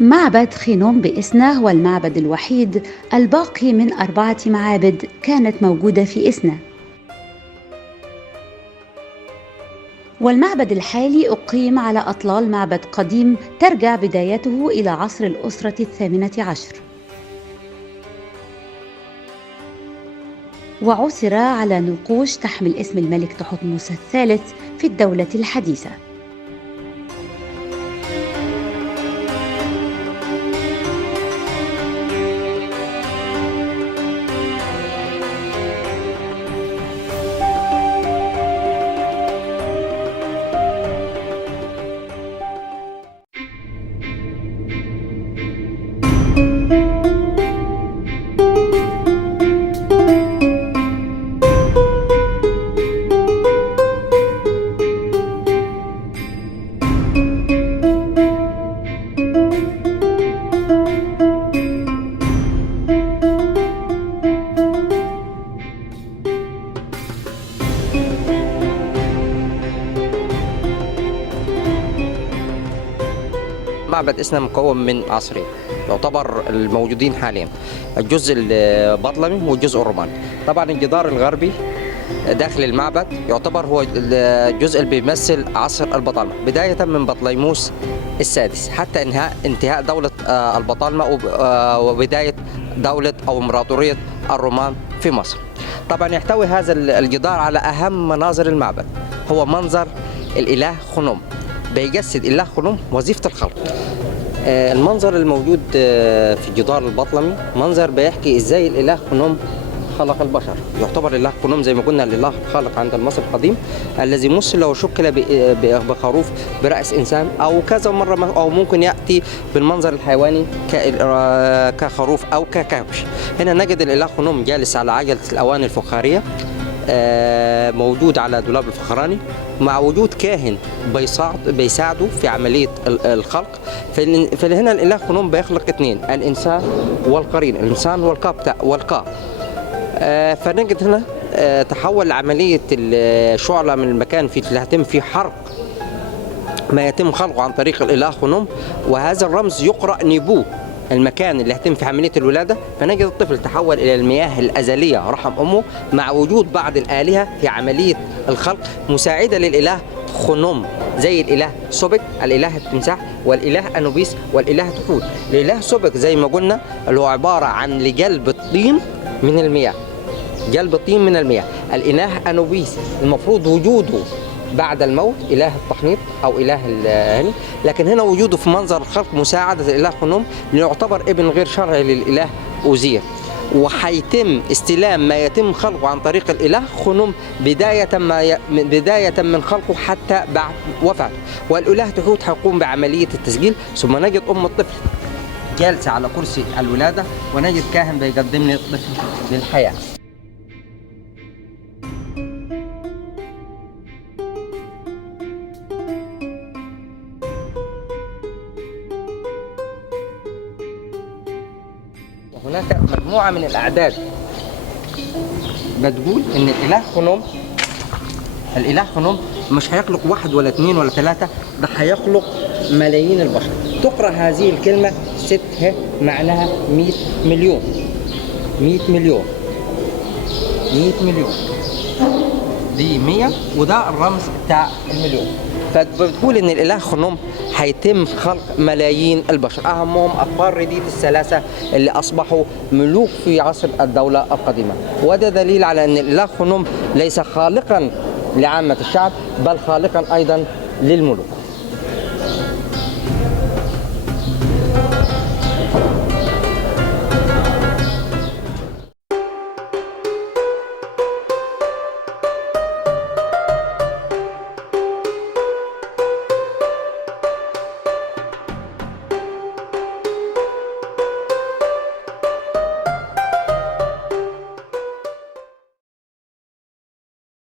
معبد خينوم بإسنا هو المعبد الوحيد الباقي من 4 معابد كانت موجودة في إسنا، والمعبد الحالي أقيم على أطلال معبد قديم ترجع بدايته إلى عصر الأسرة ال18، وعُثر على نقوش تحمل اسم الملك تحتمس الثالث في الدولة الحديثة. معبد إسنا مكون من عصرين يعتبر الموجودين حاليا، الجزء البطلمي والجزء الروماني. طبعا الجدار الغربي داخل المعبد يعتبر هو الجزء اللي بيمثل عصر البطالمة، بداية من بطليموس السادس حتى انتهاء دولة البطالمة وبداية دولة أو إمبراطورية الرومان في مصر. طبعا يحتوي هذا الجدار على أهم مناظر المعبد، هو منظر الإله خنوم، بيجسد إله خنوم وظيفة الخلق. المنظر الموجود في الجدار البطلمي منظر بيحكي ازاي الاله خنوم خلق البشر. يعتبر الاله خنوم زي ما قلنا الاله خالق عند المصري القديم الذي مثل وشكل بخروف براس انسان او كذا مره، او ممكن ياتي بالمنظر الحيواني كخروف او ككبش. هنا نجد الاله خنوم جالس على عجله الاواني الفخاريه، موجود على دولاب الفخراني، مع وجود كاهن بيساعده في عملية الخلق. فهنا الإله خنوم بيخلق اثنين، الإنسان والقرين، الإنسان والقاء. فنجد هنا تحول عملية الشعلة من المكان اللي هيتم فيه حرق ما يتم خلقه عن طريق الإله خنوم، وهذا الرمز يقرأ نيبو، المكان اللي هيتم في عملية الولادة. فنجد الطفل تحول إلى المياه الأزلية رحم أمه، مع وجود بعض الآلهة في عملية الخلق مساعدة للإله خنوم، زي الإله سوبك الإله التمساح، والإله أنوبيس والإله تحوت. الإله سوبك زي ما قلنا اللي هو عبارة عن لجلب الطين من المياه، جلب الطين من المياه. الإله أنوبيس المفروض وجوده بعد الموت، إله التحنيط أو إله الهني، لكن هنا وجوده في منظر الخلق مساعدة الإله خنوم، ليعتبر ابن غير شرعي للإله أوزير. وحيتم استلام ما يتم خلقه عن طريق الإله خنوم بداية من خلقه حتى بعد وفاته. والإله تحوت حيقوم بعملية التسجيل. ثم نجد أم الطفل جالسة على كرسي الولادة، ونجد كاهن بيقدم لي الطفل للحياة. هناك مجموعة من الأعداد بتقول إن الإله خنوم مش هيخلق واحد ولا اثنين ولا ثلاثة، ده هيخلق ملايين البشر. تقرأ هذه الكلمة 6 معناها 100 مليون. 100 مليون، 100 مليون دي 100، وده الرمز بتاع المليون. فبتقول إن الإله خنوم هيتم خلق ملايين البشر، أهمهم أطفال رديء الثلاثة اللي أصبحوا ملوك في عصر الدولة القديمة. وده دليل على أن الإله خنوم ليس خالقا لعامة الشعب، بل خالقا أيضا للملوك.